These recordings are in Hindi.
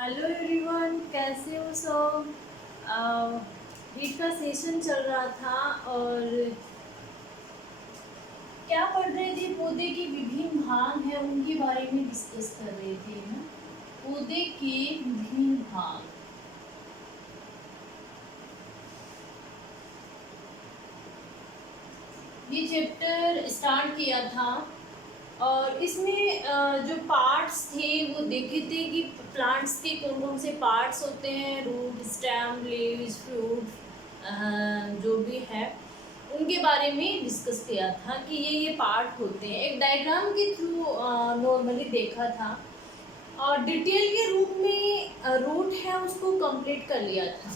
हेलो एवरीवन, कैसे हो सब। हीट का सेशन चल रहा था और क्या पढ़ रहे थे, पौधे के विभिन्न भाग हैं उनके बारे में डिस्कस कर रहे थे ना। पौधे के विभिन्न भाग, ये चैप्टर स्टार्ट किया था और इसमें जो पार्ट्स थे वो देखे थे कि प्लांट्स के कौन कौन से पार्ट्स होते हैं, रूट, स्टेम, लीव्स, फ्रूट, जो भी है उनके बारे में डिस्कस किया था कि ये पार्ट होते हैं। एक डायग्राम के थ्रू नॉर्मली देखा था और डिटेल के रूप में रूट है उसको कंप्लीट कर लिया था।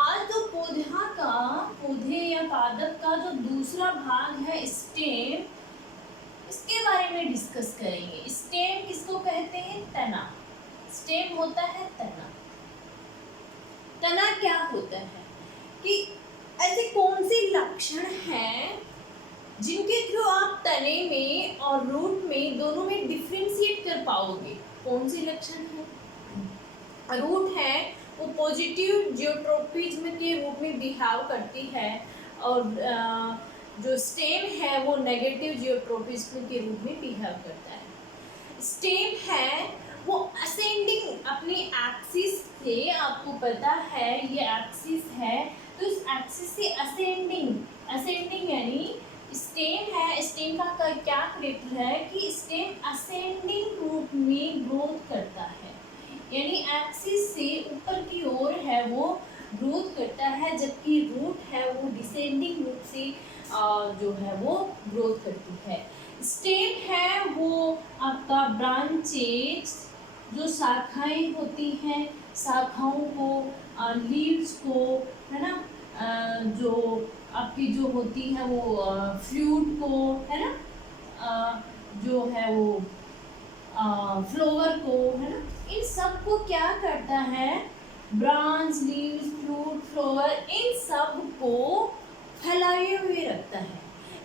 आज जो पौधे या पादप का जो दूसरा भाग है स्टेम, इसके बारे में डिस्कस करेंगे। स्टेम किसको कहते हैं? तना। स्टेम होता है तना। तना क्या होता है कि ऐसे कौन से लक्षण हैं जिनके थ्रू आप तने में और रूट में दोनों में डिफ्रेंशिएट कर पाओगे। कौन से लक्षण हैं? रूट है वो पॉजिटिव जियोट्रोपिज्म के रूप में बिहेव करती है और जो स्टेम है वो नेगेटिव जियोट्रोपिज्म के रूप में बिहेव करता है। स्टेम है वो असेंडिंग अपनी एक्सिस से, आपको पता है ये एक्सिस है, तो इस एक्सिस से असेंडिंग यानी स्टेम है। स्टेम का क्या करेक्टर है कि स्टेम असेंडिंग रूप में ग्रोथ करता है, यानी एक्सिस से ऊपर की ओर है वो ग्रोथ करता है, जबकि रूट है वो डिसेंडिंग रूप से जो है वो ग्रोथ करती है। स्टेम है वो आपका ब्रांचेज, जो शाखाएं होती हैं, शाखाओं को, लीव्स को, है ना, जो आपकी जो होती है वो फ्लूट को, है ना, जो है वो फ्लावर को, है ना, इन सब को क्या करता है? ब्रांच, लीव्स, फ्रूट, फ्लावर, इन सब को फैलाए हुए रखता है।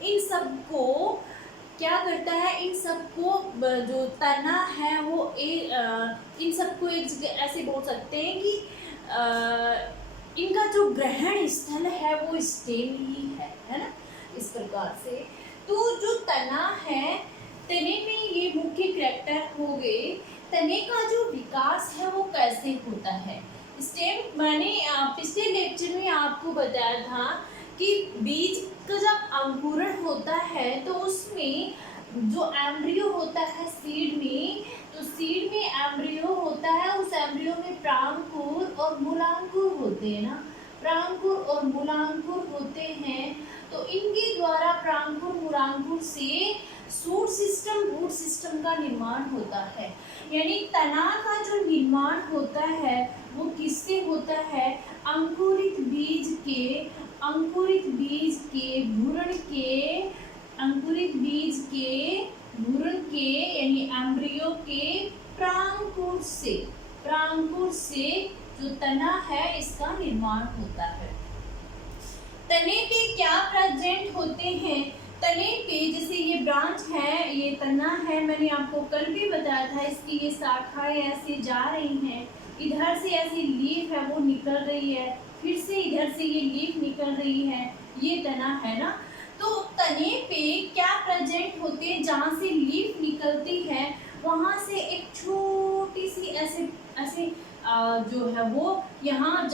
इन सब को क्या करता है? इन सबको जो तना है वो इन सबको एक जगह ऐसे बोल सकते हैं कि इनका जो ग्रहण स्थल है वो स्टेम ही है ना, इस प्रकार से। तो जो तना है, तने में ये मुख्य करैक्टर हो गए। तने का जो विकास है वो कैसे होता है? स्टेम मैंने पिछले लेक्चर में आपको बताया था कि बीज का जब अंकुरण होता है तो उसमें जो एम्ब्रियो होता है सीड में, तो सीड में एम्ब्रियो होता है, उस एम्ब्रियो में प्रांकुर और मूलांकुर होते हैं ना, प्रांकुर और मूलांकुर होते हैं। तो इनके द्वारा प्रांकुर मूलांकुर से सूट सिस्टम, रूट सिस्टम का निर्माण होता है। यानी तना का जो निर्माण होता है वो किससे होता है? अंकुरित बीज के भ्रूण के यानी एम्ब्रियो के प्रांकुर से जो तना है इसका निर्माण होता है। तने पे क्या प्रेजेंट होते हैं? तने पे जैसे ये ब्रांच है, ये तना है, मैंने आपको कल भी बताया था, इसकी ये शाखाएं ऐसे जा रही हैं, इधर से ऐसी लीफ है वो निकल रही है, फिर से इधर से ये लीफ निकल रही है, ये तना है ना। तो तने पे क्या प्रेजेंट होते हैं? जहाँ से लीफ निकलती है वहाँ से एक छोटी सी ऐसे ऐसे जो है वो यहाँ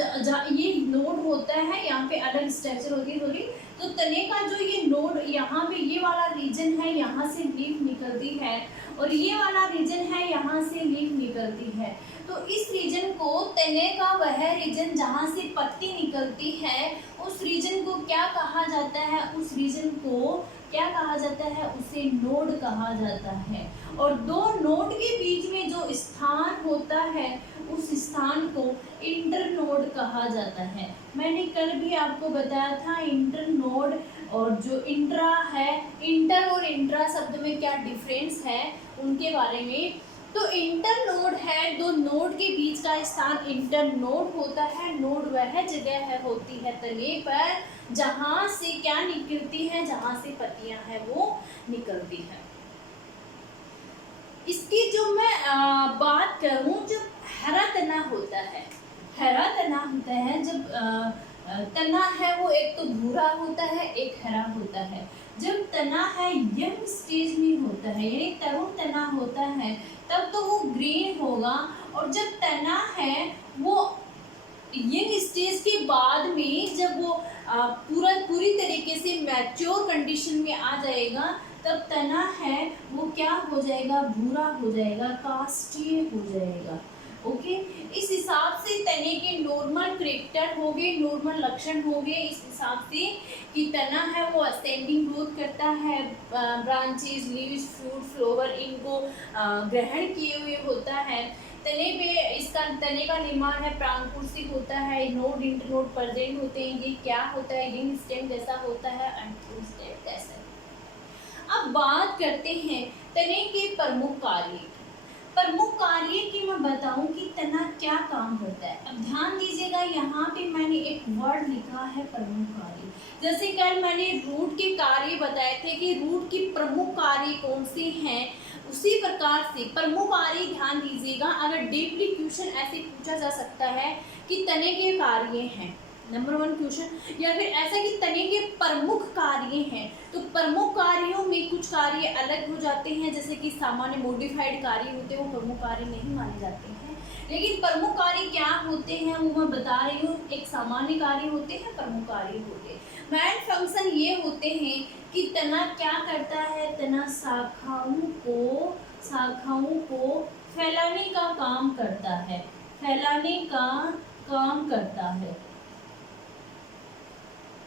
ये नोड होता है, यहाँ पे अलग स्ट्रक्चर होती है थोड़ी। तो तने का जो ये नोड, यहाँ पे ये वाला रीजन है, यहाँ से लीफ निकलती है, और ये वाला रीजन है, यहाँ से लीफ निकलती है। तो इस रीजन को, तने का वह रीजन जहाँ से पत्ती निकलती है, उस रीजन को क्या कहा जाता है? उस रीजन को क्या कहा जाता है? उसे नोड कहा जाता है। और दो नोड के बीच में जो स्थान होता है उस स्थान को इंटरनोड कहा जाता है। मैंने कल भी आपको बताया था इंटरनोड और जो इंट्रा है, इंटर और इंट्रा शब्द में क्या डिफरेंस है उनके बारे में। तो इंटरनोड है, दो नोड के बीच का स्थान इंटरनोड होता है। नोड वह जगह है होती है तने पर जहाँ से क्या निकलती है? जहाँ से पत्तियां हैं वो निकलती है। इसकी जो मैं बात करूं, जो हरा तना होता है, हरा तना होता है, जब तना है वो एक तो भूरा होता है, एक हरा होता है। जब तना है यंग स्टेज में होता है, यानी तरुण तना होता है, तब तो वो ग्रीन होगा। और जब तना है वो यंग स्टेज के बाद में, जब वो पूरी तरीके से मैच्योर कंडीशन में आ जाएगा, तब तना है वो क्या हो जाएगा, भूरा हो जाएगा, कास्टीय हो जाएगा। ओके, इस हिसाब से तने के नॉर्मल करेक्टर हो गए, नॉर्मल लक्षण हो गए, इस हिसाब से कि तना है वो असेंडिंग ग्रोथ करता है, ब्रांचेस, लीव्स, फ्रूट, फ्लावर इनको ग्रहण किए हुए होता है। तने पे इसका तने का निर्माण है प्रांकुशिक होता है, नोड इंटरनोड प्रेजेंट होते हैं। ये क्या होता है, रिंग स्टेम जैसा होता है, अंतुल स्टेम जैसा। अब बात करते हैं तने के प्रमुख कार्य। प्रमुख कार्य की मैं बताऊं कि तना क्या काम करता है। अब ध्यान दीजिएगा, यहाँ पे मैंने एक वर्ड लिखा है प्रमुख कार्य। जैसे कल मैंने रूट के कार्य बताए थे कि रूट के प्रमुख कार्य कौन से हैं, उसी प्रकार से प्रमुख कार्य ध्यान दीजिएगा। अगर डीपली क्वेश्चन ऐसे पूछा जा सकता है कि तने के कार्य हैं, नंबर 1 क्वेश्चन, या फिर ऐसा कि तने के प्रमुख कार्य हैं, तो प्रमुख कार्यों में कुछ कार्य अलग हो जाते हैं, जैसे कि सामान्य मॉडिफाइड कार्य होते हैं, वो प्रमुख कार्य नहीं माने जाते हैं। लेकिन प्रमुख कार्य क्या होते हैं वो मैं बता रही हूँ। एक सामान्य कार्य होते हैं, प्रमुख कार्य होते हैं। मेन फंक्शन ये होते हैं कि तना क्या करता है, तना शाखाओं को फैलाने का काम करता है, फैलाने का काम करता है।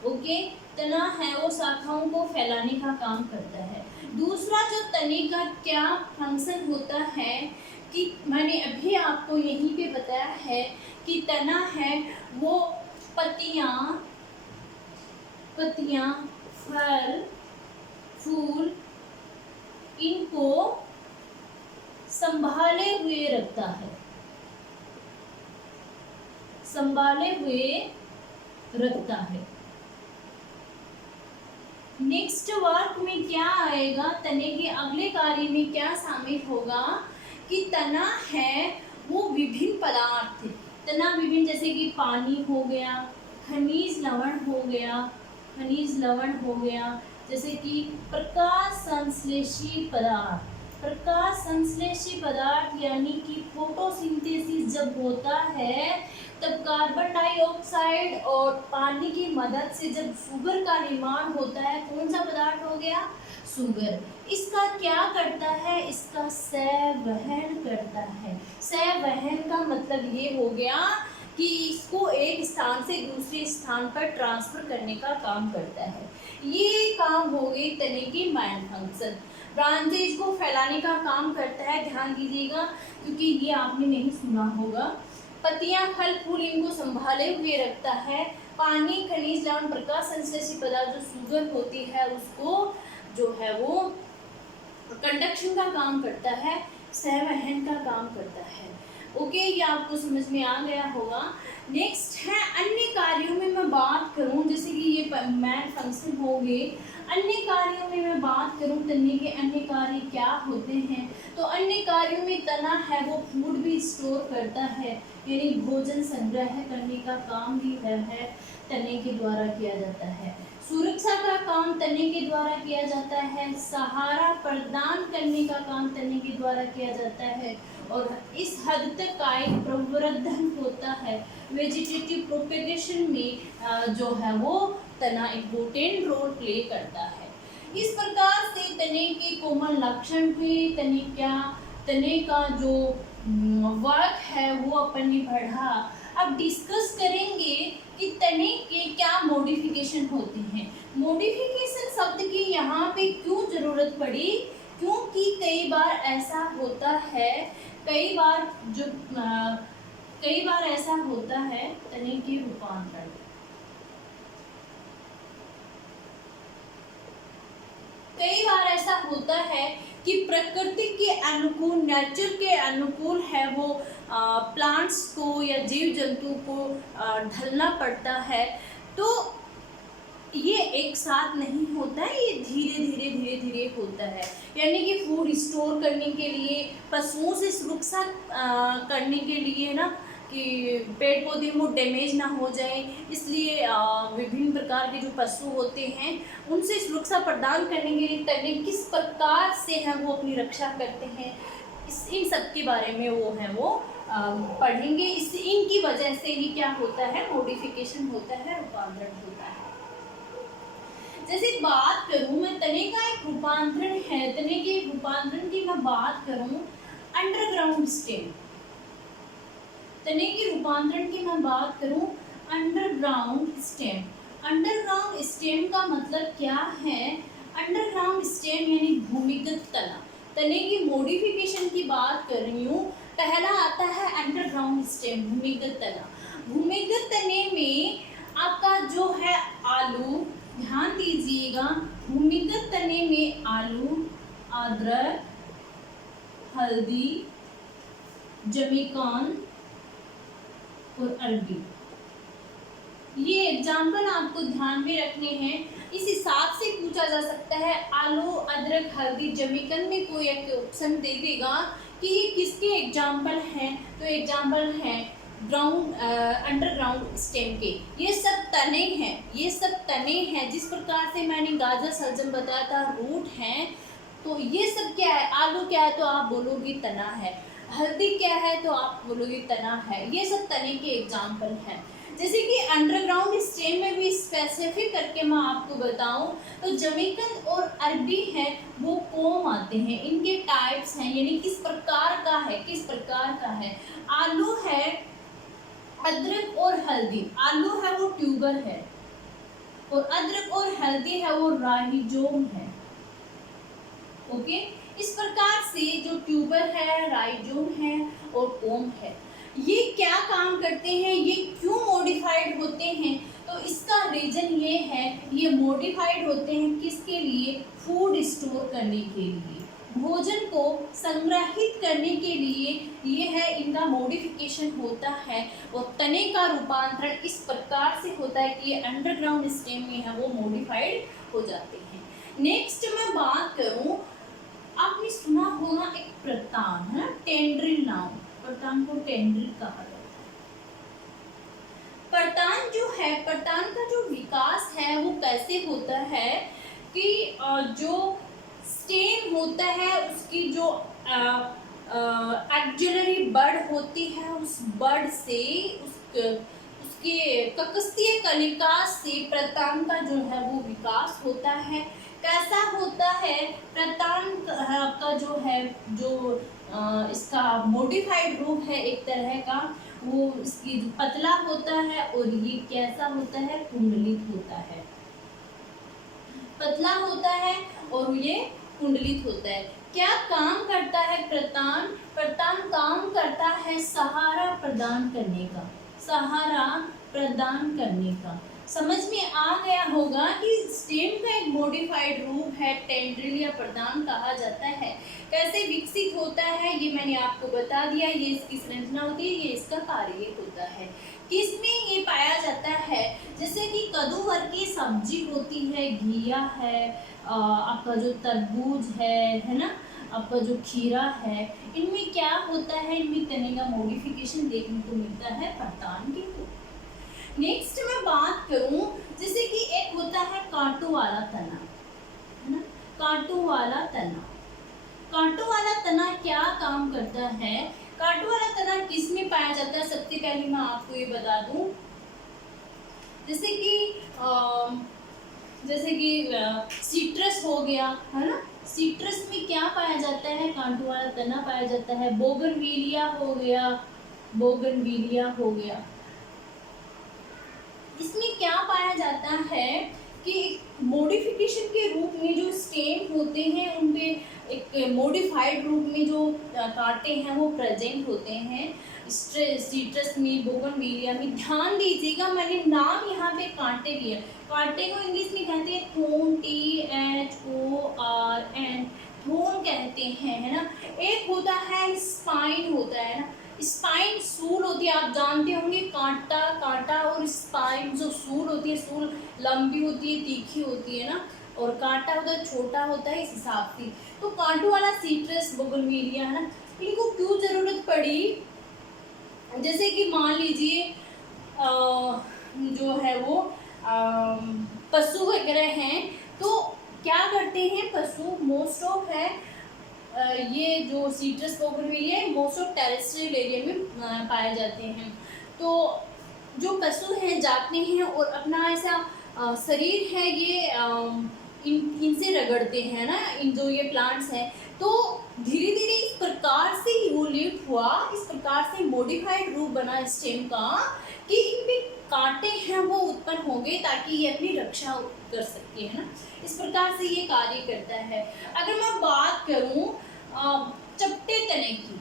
ओके, तना है वो शाखाओं को फैलाने का काम करता है। दूसरा जो तने का क्या फंक्शन होता है कि मैंने अभी आपको यहीं पे बताया है कि तना है वो पत्तियां, फल, फूल इनको संभाले हुए रखता है, संभाले हुए रखता है। नेक्स्ट वर्क में क्या आएगा, तने के अगले कार्य में क्या शामिल होगा कि तना है वो विभिन्न पदार्थ, तना विभिन्न, जैसे कि पानी हो गया, खनिज लवण हो गया, खनिज लवण हो गया, जैसे कि प्रकाश संश्लेषी पदार्थ, प्रकाश संश्लेषी पदार्थ यानी कि फोटोसिंथेसिस जब होता है तब कार्बन डाइऑक्साइड और पानी की मदद से जब शुगर का निर्माण होता है, कौन सा पदार्थ हो गया, शुगर। इसका क्या करता है, इसका संवहन करता है। संवहन का मतलब ये हो गया कि इसको एक स्थान से दूसरे स्थान पर ट्रांसफर करने का काम करता है। ये काम हो गई तने की मेन फंक्शन। ब्रांचेज को फैलाने का काम करता है, ध्यान दीजिएगा क्योंकि ये आपने नहीं सुना होगा। पत्तियां, फल, फूल इनको संभाले हुए रखता है। पानी, खनिज लवण, प्रकाश संश्लेषी पदार्थ जो शुगर होती है उसको जो है वो कंडक्शन का काम करता है, संवहन का काम करता है। ओके, ये आपको समझ में आ गया होगा। नेक्स्ट है अन्य कार्यों में मैं बात करूं, जैसे कि ये मेन फंक्शन हो गए। अन्य कार्यों में मैं बात करूं तने के अन्य कार्य क्या होते हैं, तो अन्य कार्यों में तना है वो फूड भी स्टोर करता है, यानी भोजन संग्रह करने का काम भी है तने के द्वारा किया जाता है। सुरक्षा का काम तने के द्वारा किया जाता है। सहारा प्रदान करने का काम तने के द्वारा किया जाता है। और इस हद तक कायिक प्रवर्धन होता है। वेजिटेटिव प्रोपेगेशन में जो है वो तना इम्पोर्टेंट रोल प्ले करता है। इस प्रकार से तने के कोमल लक्षण हुए। तने का जो वर्क है वो अपन ने पढ़ा। अब डिस्कस करेंगे कि तने के क्या मॉडिफिकेशन होते हैं। मॉडिफिकेशन शब्द की यहाँ पे क्यों जरूरत पड़ी, क्योंकि कई बार ऐसा होता है, कई बार ऐसा होता है तने के रूपांतरण, कई बार ऐसा होता है कि प्रकृति के अनुकूल, नेचर के अनुकूल है वो प्लांट्स को या जीव जंतु को ढलना पड़ता है। तो ये एक साथ नहीं होता है, ये धीरे धीरे धीरे धीरे होता है। यानी कि फूड स्टोर करने के लिए, पशुओं से सुरक्षा करने के लिए ना, कि पेड़ पौधे वो डैमेज ना हो जाए, इसलिए विभिन्न प्रकार के जो पशु होते हैं उनसे सुरक्षा प्रदान करने के लिए तने किस प्रकार से है वो अपनी रक्षा करते हैं, इन सब के बारे में वो पढ़ेंगे। इनकी वजह से ही क्या होता है, मॉडिफिकेशन होता है, रूपांतरण होता है। जैसे बात करूं मैं, तने का एक रूपांतरण है, तने के रूपांतरण की मैं बात करूं, अंडरग्राउंड स्टेम। तने की रूपांतरण की मैं बात करूं, अंडरग्राउंड स्टेम। अंडरग्राउंड स्टेम का मतलब क्या है? अंडरग्राउंड स्टेम यानी भूमिगत तना। तने की मॉडिफिकेशन की बात कर रही हूँ, पहला आता है अंडरग्राउंड स्टेम, भूमिगत तना। भूमिगत तने में आपका जो है आलू, ध्यान दीजिएगा, भूमिगत तने में आलू, अदरक, हल्दी, जमीकन और अरबी, ये एग्जाम्पल आपको ध्यान में रखने हैं। इस हिसाब से पूछा जा सकता है, आलू, अदरक, हल्दी, जमीकन में कोई एक ऑप्शन दे देगा कि ये किसके एग्जाम्पल हैं, तो एग्जाम्पल हैं अंडरग्राउंड स्टेम के। ये सब तने हैं, ये सब तने हैं। जिस प्रकार से मैंने गाजर सलजम बताया था रूट हैं, तो ये सब क्या है, आलू क्या है तो आप बोलोगे तना है, हल्दी क्या है तो आप बोलोगे तना है, ये सब तने के एग्जाम्पल हैं। जैसे कि अंडरग्राउंड स्टेम में भी स्पेसिफिक करके मैं आपको बताऊं तो जमीकन और अरबी है वो कोम आते हैं, इनके टाइप्स हैं, यानी किस प्रकार का है, किस प्रकार का है। आलू है, अदरक और हल्दी, आलू है वो ट्यूबर है और अदरक और हल्दी है वो राइजोम है। ओके, इस प्रकार से जो ट्यूबर है, राइजोम है और कोम है, ये क्या काम करते हैं, ये क्यों मॉडिफाइड होते हैं, तो इसका रीजन ये है, ये मॉडिफाइड होते हैं किसके लिए, फूड स्टोर करने के लिए, भोजन को संग्रहित करने के लिए, ये है इनका मॉडिफिकेशन होता है। और तने का रूपांतरण इस प्रकार से होता है कि ये अंडरग्राउंड स्टेम में है वो मॉडिफाइड हो जाते हैं। नेक्स्ट मैं बात करूं, आपने सुना होगा एक प्रतान है ना, टेंड्रिल नाउन, प्रतान को टेंड्रिल कहा जाता है। प्रतान जो है, प्रतान का जो विकास है वो कैसे होता है कि जो स्टेम होता है उसकी जो एक्सिलरी बड होती है, उस बड से उसके ककस्तीय कलिका से प्रतान का जो है वो विकास होता है। कैसा होता है प्रतान का जो है, जो इसका मॉडिफाइड रूप है एक तरह का, वो इसकी पतला होता है और ये कैसा होता है, कुंडलित होता है, पतला होता है और ये कुंडलित होता है। क्या काम करता है प्रतान? प्रतान काम करता है सहारा प्रदान करने का, सहारा प्रदान करने का। समझ में आ गया होगा कि स्टेम का एक मॉडिफाइड रूप है, टेंड्रिल या प्रदान कहा जाता है। कैसे विकसित होता है ये मैंने आपको बता दिया, ये इसकी संरचना होती है, ये इसका कार्य होता है। किसमें ये पाया जाता है? जैसे कि कद्दू वर्ग की सब्जी होती है, घिया है, आपका जो तरबूज है ना, आपका जो खीरा है, इनमें क्या होता है, इनमें तने का मॉडिफिकेशन देखने को मिलता है प्रतान के रूप। नेक्स्ट मैं बात करूं, जैसे कि एक होता है कांटों वाला तना, है ना, कांटों वाला तना। कांटों वाला तना क्या काम करता है? कांटों वाला तना किस में पाया जाता है? सबसे पहले मैं आपको ये बता दूं, जैसे कि सिट्रस हो गया, है ना, सिट्रस में क्या पाया जाता है? कांटों वाला तना पाया जाता है। बोगनविलिया हो गया, बोगनविलिया हो गया, इसमें क्या पाया जाता है कि मॉडिफिकेशन के रूप में जो स्टेम होते हैं उनके एक मॉडिफाइड रूप में जो कांटे हैं वो प्रेजेंट होते हैं सिट्रस में, बोगनविलिया में। ध्यान दीजिएगा, मैंने नाम यहाँ पे कांटे लिए, कांटे को इंग्लिश में कहते हैं थोर्न, THORN, थोर्न कहते हैं, है ना। एक होता है स्पाइन होता है ना, स्पाइन सूल होती है, आप जानते होंगे कांटा कांटा और स्पाइन, जो सूल होती है, सूल लंबी होती है, तीखी होती है ना, और कांटा होता है छोटा होता है, इस हिसाब से। तो कांटों वाला सीट्रस बोगनवेलिया है ना, इनको क्यों जरूरत पड़ी? जैसे कि मान लीजिए जो है वो पशु वगैरह हैं, तो क्या करते हैं पशु, मोस्ट ऑफ है ये जो सीट्रस बोगनवेलिया है मोस्ट ऑफ टेरेस्ट्रियल एरिया में पाए जाते हैं। तो जो पशु हैं जाते हैं और अपना ऐसा शरीर है ये इनसे रगड़ते हैं ना, इन जो ये प्लांट्स हैं। तो धीरे धीरे इस प्रकार से इवोल्यूट हुआ, इस प्रकार से मॉडिफाइड रूप बना स्टेम का कि इनमें कांटे हैं वो उत्पन्न हो गए ताकि ये अपनी रक्षा कर सके, है ना। इस प्रकार से ये कार्य करता है। अगर मैं बात करूं चपटे तने की,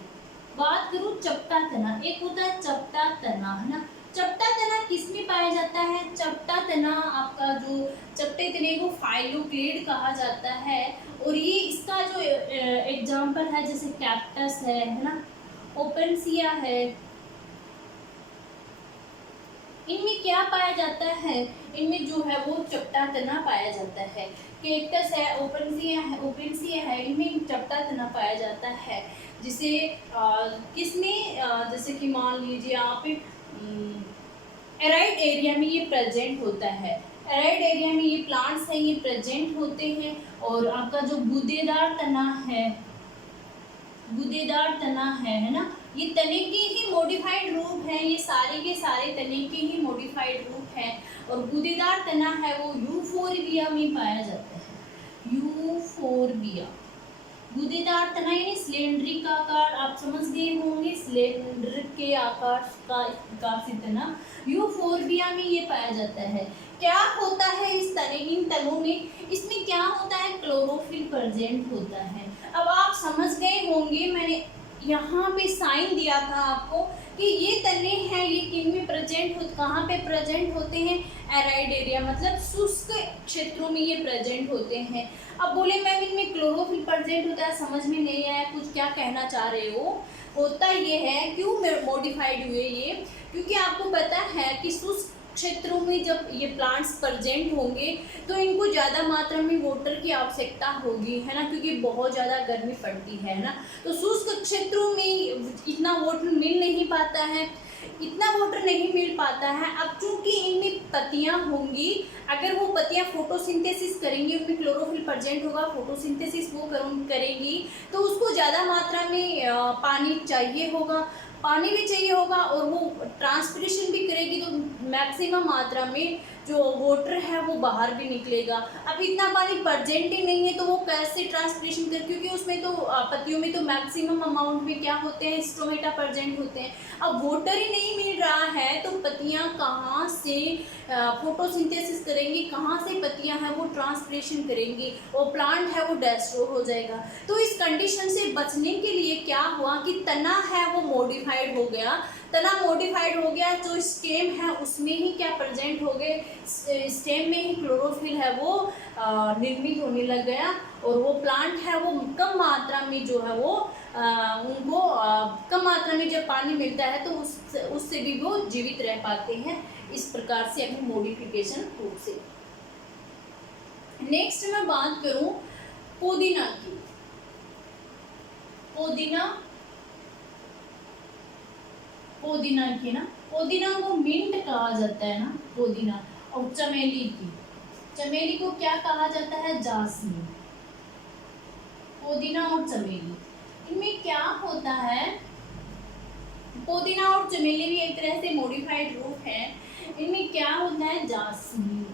बात करूं चपटा तना, एक होता है चपटा तना, है ना। चपटा तना किसमें पाया जाता है? चपटा तना आपका जो चपटे तने को फाइलोक्लेड कहा जाता है, और ये इसका जो एग्जाम्पल है जैसे कैक्टस है ना, ओपेनसिया है, इनमें क्या पाया जाता है? इनमें जो है वो चपटा तना पाया जाता है। कैक्टस है, ओपेनसिया है, इनमें चपटा तना पाया जाता है। जिसे किसमें जैसे कि मान लीजिए आप एराइड एरिया में ये प्रेजेंट होता है, एराइड एरिया में ये प्लांट्स हैं ये प्रेजेंट होते हैं। और आपका जो गूदेदार तना है, गूदेदार तना है ना, ये तने के ही मॉडिफाइड रूप है, ये सारे के सारे तने के ही मॉडिफाइड रूप है। और गूदेदार तना है वो यूफोरबिया में पाया जाता है, यूफोरबिया। गूदेदार तना यानी सिलेंड्रिक आकार, आप समझ गए होंगे, सिलेंडर के आकार का तना यूफोरबिया में ये पाया जाता है। क्या होता है इस तने, इन तनों में, इसमें क्या होता है? क्लोरोफिल प्रेजेंट होता है। अब आप समझ गए होंगे, मैंने यहाँ पे साइन दिया था आपको कि ये तने हैं, ये किन में प्रेजेंट हो, कहाँ पे प्रेजेंट होते हैं? एराइड एरिया, मतलब शुष्क क्षेत्रों में ये प्रेजेंट होते हैं। अब बोले मैम इनमें क्लोरोफिल प्रेजेंट होता है, समझ में नहीं आया, कुछ क्या कहना चाह रहे हो? होता ये है, क्यों मॉडिफाइड हुए ये, क्योंकि आपको पता है कि शुष्क क्षेत्रों में जब ये प्लांट्स प्रेजेंट होंगे तो इनको ज़्यादा मात्रा में वाटर की आवश्यकता होगी, है ना, क्योंकि बहुत ज़्यादा गर्मी पड़ती है ना। तो शुष्क क्षेत्रों में इतना वाटर मिल नहीं पाता है, इतना वाटर नहीं मिल पाता है। अब चूंकि इनमें पत्तियां होंगी, अगर वो पत्तियां फोटोसिंथेसिस करेंगी, उनमें क्लोरोफिल प्रेजेंट होगा, फोटोसिंथेसिस वो करेंगी, तो उसको ज़्यादा मात्रा में पानी चाहिए होगा, पानी भी चाहिए होगा, और वो ट्रांसपिरेशन भी करेगी, तो मैक्सिमम मात्रा में जो वाटर है वो बाहर भी निकलेगा। अब इतना पानी प्रेजेंट ही नहीं है तो वो कैसे ट्रांसपिरेशन कर, क्योंकि उसमें तो पत्तियों में तो मैक्सिमम अमाउंट में क्या होते हैं? स्टोमेटा प्रेजेंट होते हैं। अब वाटर ही नहीं मिल रहा है तो पत्तियां कहाँ से फोटोसिंथेसिस करेंगी, कहाँ से पत्तियां हैं वो ट्रांसपिरेशन करेंगी, और प्लांट है वो डिस्ट्रॉय हो जाएगा। तो इस कंडीशन से बचने के लिए क्या हुआ कि तना है वो मॉडिफाइड हो गया, तना मॉडिफाइड हो गया, जो स्टेम है उसमें ही क्या प्रेजेंट हो गए, स्टेम में ही क्लोरोफिल है वो निर्मित होने लग गया, और वो प्लांट है वो कम मात्रा में जो है वो उनको कम मात्रा में जब पानी मिलता है तो उससे भी वो जीवित रह पाते हैं, इस प्रकार से अपनी मॉडिफिकेशन रूप से। नेक्स्ट मैं बात करूं पुदीना की, पुदीना की ना, पुदीना को मिंट कहा जाता है ना, पुदीना। और चमेली की, चमेली को क्या कहा जाता है? जासमीन। पुदीना और चमेली, इनमें क्या होता है? पुदीना और चमेली भी एक तरह से मॉडिफाइड रूप है। इनमें क्या होता है? जासमीन।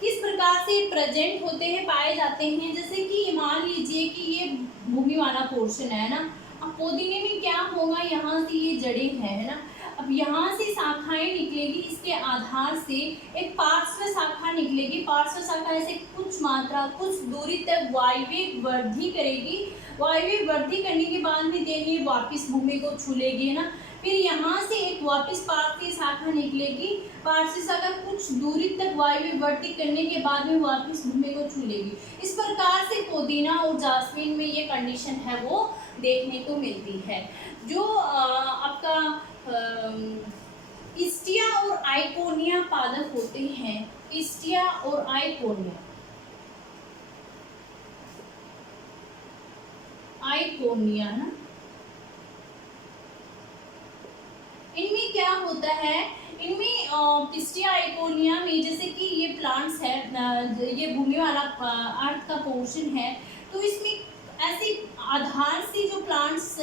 किस प्रकार से प्रेजेंट होते हैं, पाए जाते हैं? जैसे कि मान लीजिए कि ये भूमि वाला पोर्शन है ना, अब पुदीने में क्या होगा, यहाँ से ये जड़ें है ना, अब यहाँ से शाखाएं निकलेगी, इसके आधार से एक पार्श्व शाखा निकलेगी, पार्श्व शाखा ऐसे कुछ मात्रा कुछ दूरी तक वायवीय वृद्धि करेगी, वायवीय वृद्धि करने के बाद में ये वापस भूमि को छू लेगी, है ना। फिर यहाँ से एक वापस पार्श्व शाखा निकलेगी, पार्श्व शाखा कुछ दूरी तक वायुविवर्ती करने के बाद में वापस भूमि को छू लेगी। इस प्रकार से पुदीना और जास्मीन में ये कंडीशन है वो देखने को मिलती है। जो आपका इस्टिया और आइकोनिया पादप होते हैं, इस्टिया और आइकोनिया, आइकोनिया ना, इनमें क्या होता है, इनमें पिस्टिया आइकोनिया में जैसे कि ये प्लांट्स है, ये भूमि वाला अर्थ का पोर्शन है, तो इसमें ऐसे आधार से जो प्लांट्स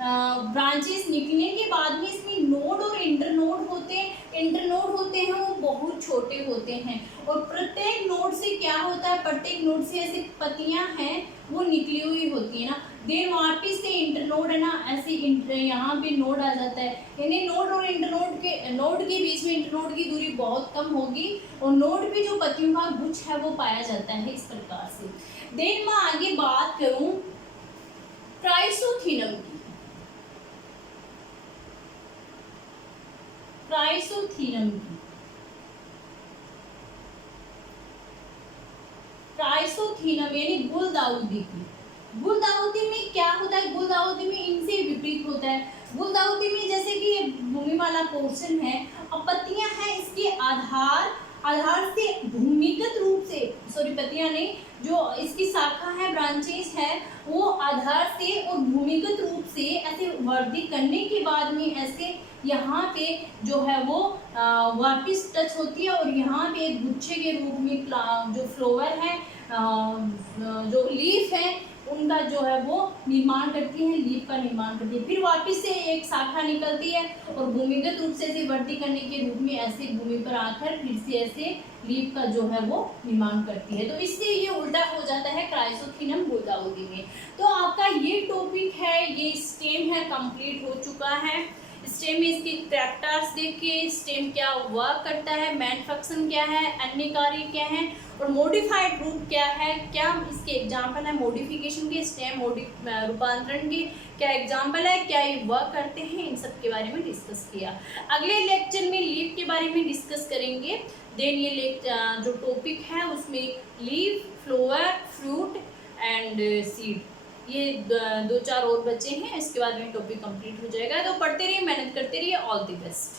ब्रांचेस निकलने के बाद में इसमें नोड और इंटरनोड होते हैं। इंटरनोड होते हैं वो बहुत छोटे होते हैं, और प्रत्येक नोड से क्या होता है, प्रत्येक नोड से ऐसे पत्तियां हैं वो निकली हुई होती है ना, देन वापिस से इंटरनोड है ना, ऐसे यहाँ पे नोड आ जाता है, यानी नोड और नोड के बीच में इंटरनोड की दूरी बहुत कम होगी, और नोड पे जो पत्तियों का गुच्छ है वो पाया जाता है इस प्रकार से। देन मैं आगे बात करूं क्राइसोथीनम की। क्राइसोथीनम की, क्राइसोथीनम यानी गुलदाउदी की। गुलदाउदी में क्या होता है, गुलदाउदी में इनसे विपरीत होता है। गुलदाउदी में जैसे कि ये भूमि वाला पोर्शन है और पत्तियां हैं इसके आधार से भूमिगत रूप से, सॉरी पत्तियां नहीं, जो इसकी शाखा है, ब्रांचेस है, वो आधार से और भूमिगत रूप से ऐसे वृद्धि करने के बाद में ऐसे यहाँ पे जो है वो वापिस टच होती है, और यहाँ पे एक गुच्छे के रूप में जो फ्लावर है, जो लीफ है, उनका जो है वो निर्माण करती है, लीफ का निर्माण करती है। फिर वापस से एक शाखा निकलती है और भूमिगत रूप से ऐसे वृद्धि करने के रूप में ऐसे भूमि पर आकर फिर से ऐसे लीफ का जो है वो निर्माण करती है। तो इससे ये उल्टा हो जाता है क्राइसोथीनम गुलदाउदी में। तो आपका ये टॉपिक है, ये स्टेम है, कंप्लीट हो चुका है। स्टेम में इसके कैरेक्टर्स देखिए, स्टेम क्या वर्क करता है, मेन फंक्शन क्या है, अन्य कार्य क्या है, और मॉडिफाइड रूप क्या है, क्या इसके एग्जाम्पल है मॉडिफिकेशन के, स्टेम रूपांतरण के क्या एग्जाम्पल है, क्या ये वर्क करते हैं, इन सब के बारे में डिस्कस किया। अगले लेक्चर में लीफ के बारे में डिस्कस करेंगे। देन ये जो टॉपिक है उसमें leaf, flower, fruit and seed, ये 2-4 और बचे हैं, इसके बाद में टॉपिक कंप्लीट हो जाएगा। तो पढ़ते रहिए, मेहनत करते रहिए। All the best.